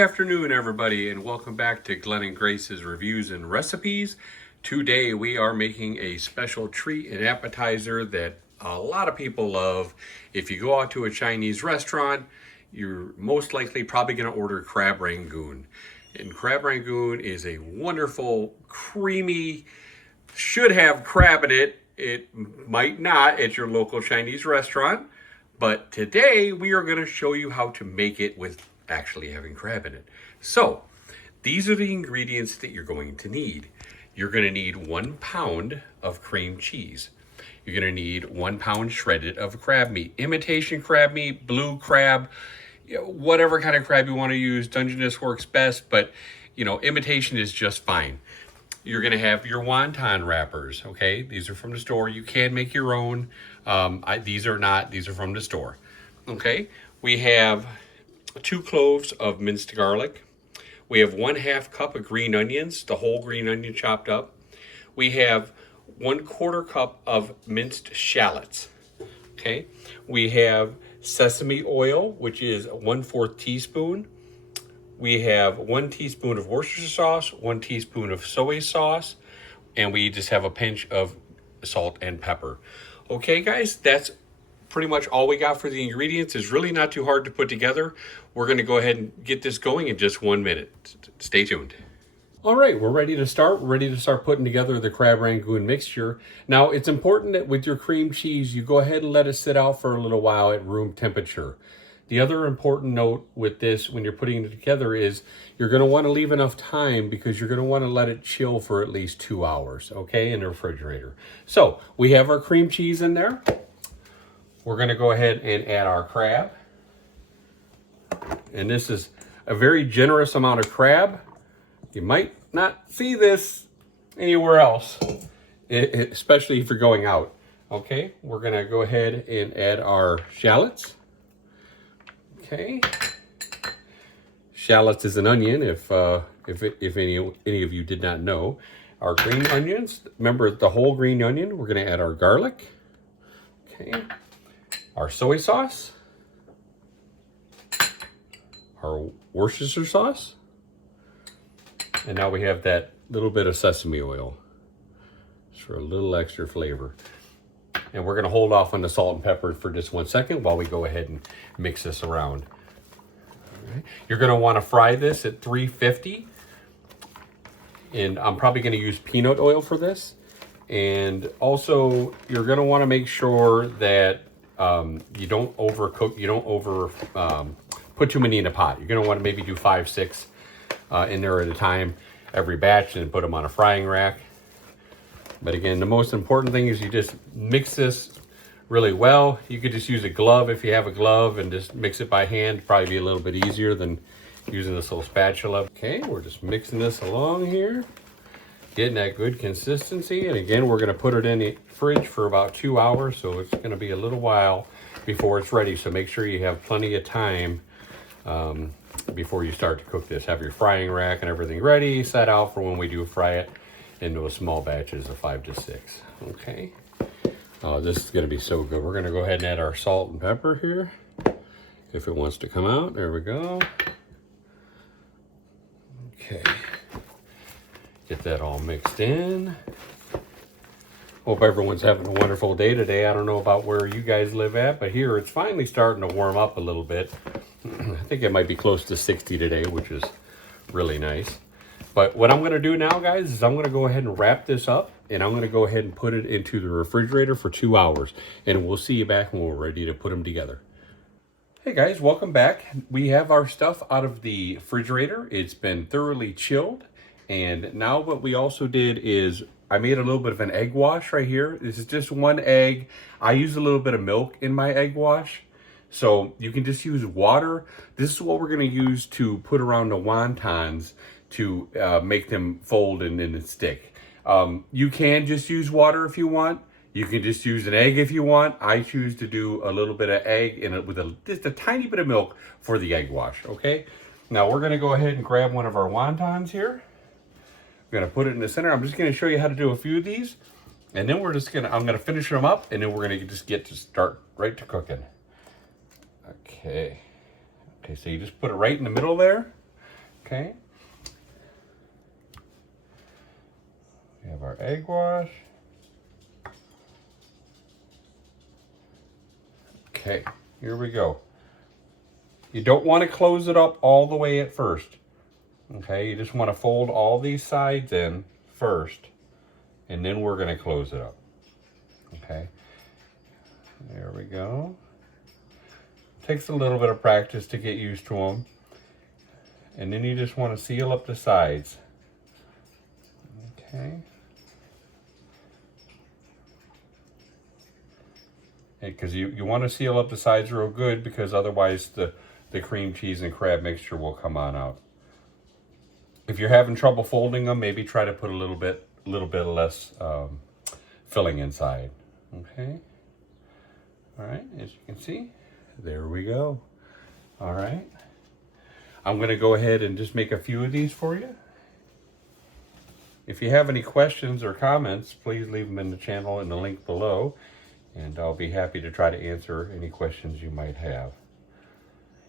afternoon, everybody, and welcome back to Glenn and Grace's Reviews and Recipes. Today we are making a special treat and appetizer that a lot of people love. If you go out to a Chinese restaurant, you're most likely probably going to order crab rangoon. And crab rangoon is a wonderful, creamy, should have crab in it. It might not at your local Chinese restaurant, but today we are going to show you how to make it with actually having crab in it. So these are the ingredients that you're going to need. You're going to need 1 pound of cream cheese. You're going to need 1 pound shredded of crab meat, imitation crab meat, blue crab, whatever kind of crab you want to use. Dungeness works best, but imitation is just fine. You're going to have your wonton wrappers, okay? These are from the store. You can make your own. These are not. These are from the store, okay? We have 2 cloves of minced garlic. We have 1/2 cup of green onions, the whole green onion chopped up. We have 1/4 cup of minced shallots, okay? We have sesame oil, which is 1/4 teaspoon. We have 1 teaspoon of Worcestershire sauce, 1 teaspoon of soy sauce, and we just have a pinch of salt and pepper. Okay, guys, that's pretty much all we got for the ingredients. It's really not too hard to put together. We're going to go ahead and get this going in just 1 minute. Stay tuned. All right, we're ready to start. We're ready to start putting together the crab rangoon mixture. Now, it's important that with your cream cheese, you go ahead and let it sit out for a little while at room temperature. The other important note with this when you're putting it together is you're going to want to leave enough time because you're going to want to let it chill for at least 2 hours, okay, in the refrigerator. So we have our cream cheese in there. We're going to go ahead and add our crab. And this is a very generous amount of crab. You might not see this anywhere else, especially if you're going out. Okay, we're going to go ahead and add our shallots. Okay, shallots is an onion, if any of you did not know. Our green onions, remember the whole green onion. We're going to add our garlic. Okay, our soy sauce, our Worcestershire sauce, and now we have that little bit of sesame oil just for a little extra flavor. And we're going to hold off on the salt and pepper for just 1 second while we go ahead and mix this around. All right. You're going to want to fry this at 350. And I'm probably going to use peanut oil for this. And also, you're going to want to make sure that you don't overcook, you don't put too many in a pot. You're going to want to maybe do 5, 6 in there at a time, every batch, and put them on a frying rack. But again, the most important thing is you just mix this really well. You could just use a glove if you have a glove and just mix it by hand. Probably be a little bit easier than using this little spatula. Okay, we're just mixing this along here, getting that good consistency. And again, we're going to put it in the fridge for about 2 hours, so it's going to be a little while before it's ready. So make sure you have plenty of time before you start to cook this. Have your frying rack and everything ready, set out for when we do fry it into a small batches of 5 to 6. Okay. Oh, this is going to be so good. We're going to go ahead and add our salt and pepper here. If it wants to come out, there we go. Okay. Get that all mixed in. Hope everyone's having a wonderful day today. I don't know about where you guys live at, but here it's finally starting to warm up a little bit. I think it might be close to 60 today, which is really nice. But what I'm going to do now, guys, is I'm going to go ahead and wrap this up, and I'm going to go ahead and put it into the refrigerator for 2 hours, and we'll see you back when we're ready to put them together. Hey guys, welcome back. We have our stuff out of the refrigerator. It's been thoroughly chilled, and now what we also did is I made a little bit of an egg wash right here. This is just 1 egg. I use a little bit of milk in my egg wash, so you can just use water. This is what we're going to use to put around the wontons to make them fold and then stick. You can just use water if you want. You can just use an egg if you want. I choose to do a little bit of egg and with just a tiny bit of milk for the egg wash, okay? Now we're gonna go ahead and grab one of our wontons here. We're gonna put it in the center. I'm just gonna show you how to do a few of these. And then I'm gonna finish them up, and then we're gonna just get to start right to cooking. Okay, so you just put it right in the middle there. Okay. We have our egg wash. Okay, here we go. You don't want to close it up all the way at first. Okay, you just want to fold all these sides in first, and then we're going to close it up. Okay, there we go. Takes a little bit of practice to get used to them. And then you just want to seal up the sides. Okay. Because you want to seal up the sides real good, because otherwise the cream cheese and crab mixture will come on out. If you're having trouble folding them, maybe try to put a little bit less filling inside. Okay. All right, as you can see, there we go. All right. I'm going to go ahead and just make a few of these for you. If you have any questions or comments, please leave them in the channel in the link below, and I'll be happy to try to answer any questions you might have.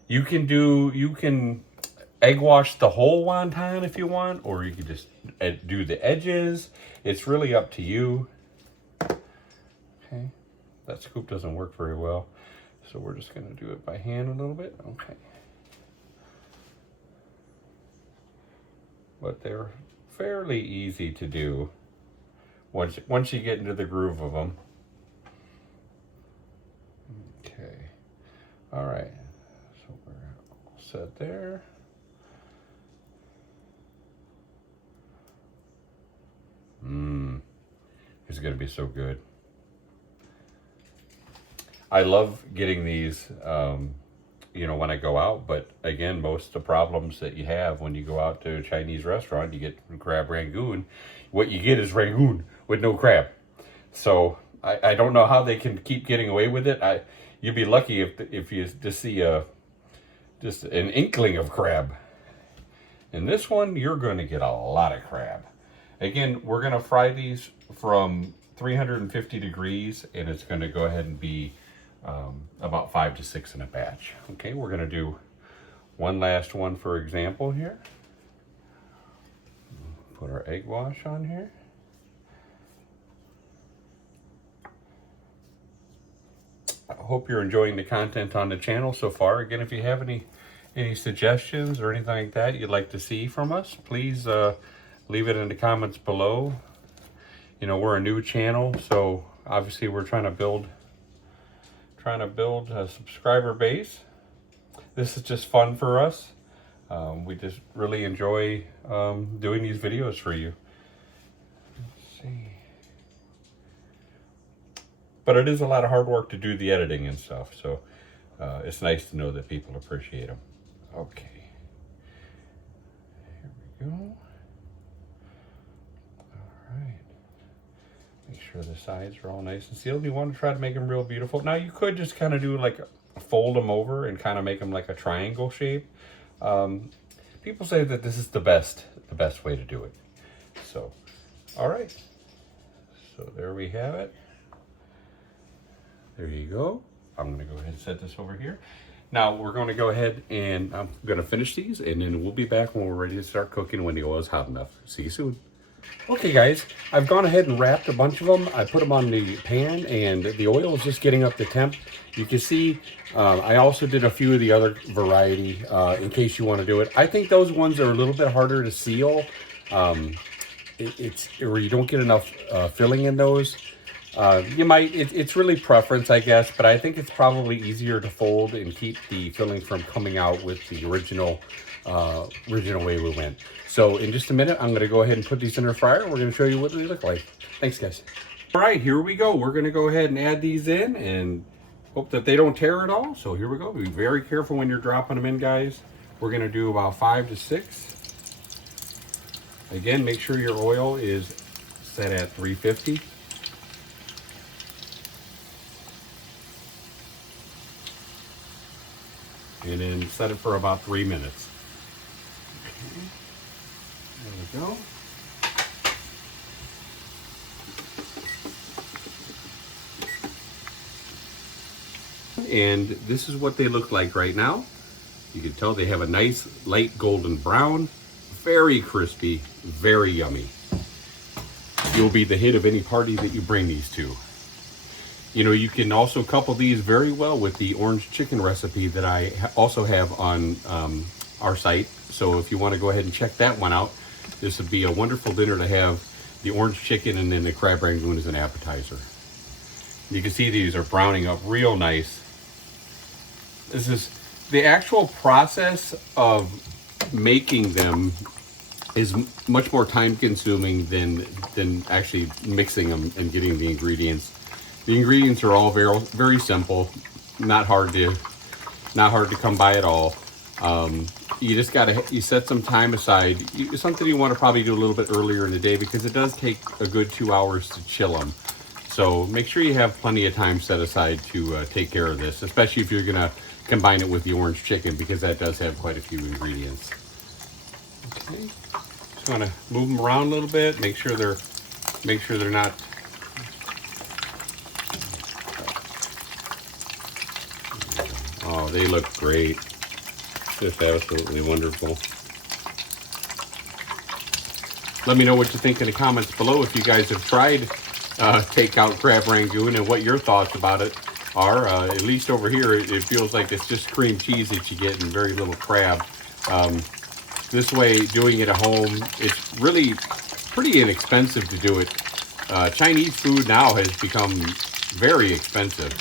You can egg wash the whole wonton if you want, or you can just do the edges. It's really up to you. Okay, that scoop doesn't work very well, so we're just going to do it by hand a little bit. Okay. But they're fairly easy to do once you get into the groove of them. Okay. All right. So we're all set there. It's going to be so good. I love getting these, you know, when I go out, but again, most of the problems that you have when you go out to a Chinese restaurant, you get crab Rangoon. What you get is Rangoon with no crab. So I don't know how they can keep getting away with it. You'd be lucky if you just see just an inkling of crab. In this one, you're going to get a lot of crab. Again, we're going to fry these from 350 degrees, and it's going to go ahead and be about 5 to 6 in a batch. Okay, we're going to do one last one for example here. Put our egg wash on here. I hope you're enjoying the content on the channel so far. Again, if you have any suggestions or anything like that you'd like to see from us, please leave it in the comments below. You know, we're a new channel, so obviously we're trying to build a subscriber base. This is just fun for us. We just really enjoy doing these videos for you. Let's see. But it is a lot of hard work to do the editing and stuff, so it's nice to know that people appreciate them. Okay. Here we go. Make sure the sides are all nice and sealed. You want to try to make them real beautiful. Now you could just kind of do like fold them over and kind of make them like a triangle shape. People say that this is the best way to do it. So, all right. So there we have it. There you go. I'm going to go ahead and set this over here. Now we're going to go ahead and I'm going to finish these, and then we'll be back when we're ready to start cooking when the oil is hot enough. See you soon. Okay guys, I've gone ahead and wrapped a bunch of them. I put them on the pan, and the oil is just getting up to temp. You can see I also did a few of the other variety in case you want to do it. I think those ones are a little bit harder to seal. Or you don't get enough filling in those. You might, it's really preference, I guess, but I think it's probably easier to fold and keep the filling from coming out with the original way we went. So in just a minute, I'm going to go ahead and put these in our fryer. We're going to show you what they look like. Thanks, guys. All right, here we go. We're going to go ahead and add these in and hope that they don't tear at all. So here we go. Be very careful when you're dropping them in, guys. We're going to do about 5 to 6. Again, make sure your oil is set at 350. And then set it for about 3 minutes. Okay. There we go. And this is what they look like right now. You can tell they have a nice light golden brown, very crispy, very yummy. You'll be the hit of any party that you bring these to. You know, you can also couple these very well with the orange chicken recipe that I also have on our site. So if you want to go ahead and check that one out, this would be a wonderful dinner to have the orange chicken and then the crab rangoon as an appetizer. You can see these are browning up real nice. This is the actual process of making them is much more time consuming than actually mixing them and getting the ingredients. The ingredients are all very simple, not hard to come by at all. You just you set some time aside. Something you want to probably do a little bit earlier in the day because it does take a good 2 hours to chill them. So make sure you have plenty of time set aside to take care of this, especially if you're gonna combine it with the orange chicken because that does have quite a few ingredients. Okay, just want to move them around a little bit, make sure they're not. Oh, they look great. Just absolutely wonderful. Let me know what you think in the comments below if you guys have tried takeout crab rangoon and what your thoughts about it are. At least over here, it feels like it's just cream cheese that you get and very little crab. This way, doing it at home, it's really pretty inexpensive to do it. Chinese food now has become very expensive.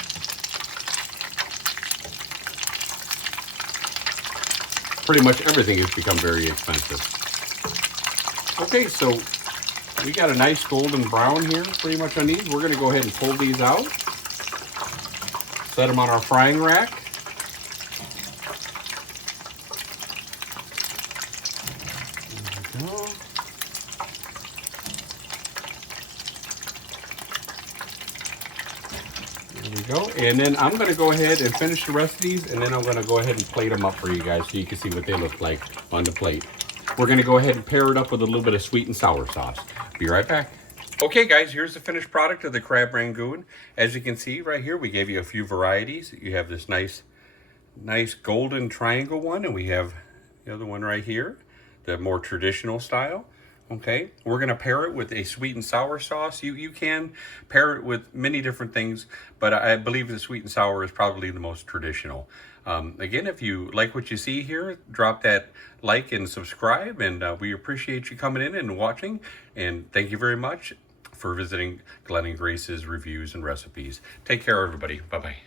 Pretty much everything has become very expensive. Okay, so we got a nice golden brown here pretty much on these. We're going to go ahead and pull these out. Set them on our frying rack. There we go. There we go. And then I'm going to go ahead and finish the rest of these, and then I'm going to go ahead and plate them up for you guys so you can see what they look like on the plate. We're going to go ahead and pair it up with a little bit of sweet and sour sauce. Be right back. Okay guys, here's the finished product of the crab rangoon. As you can see right here, we gave you a few varieties. You have this nice golden triangle one, and we have the other one right here, the more traditional style. Okay, we're gonna pair it with a sweet and sour sauce. You can pair it with many different things, but I believe the sweet and sour is probably the most traditional. Again, if you like what you see here, drop that like and subscribe, and we appreciate you coming in and watching, and thank you very much for visiting Glenn and Grace's reviews and recipes. Take care, everybody. Bye-bye.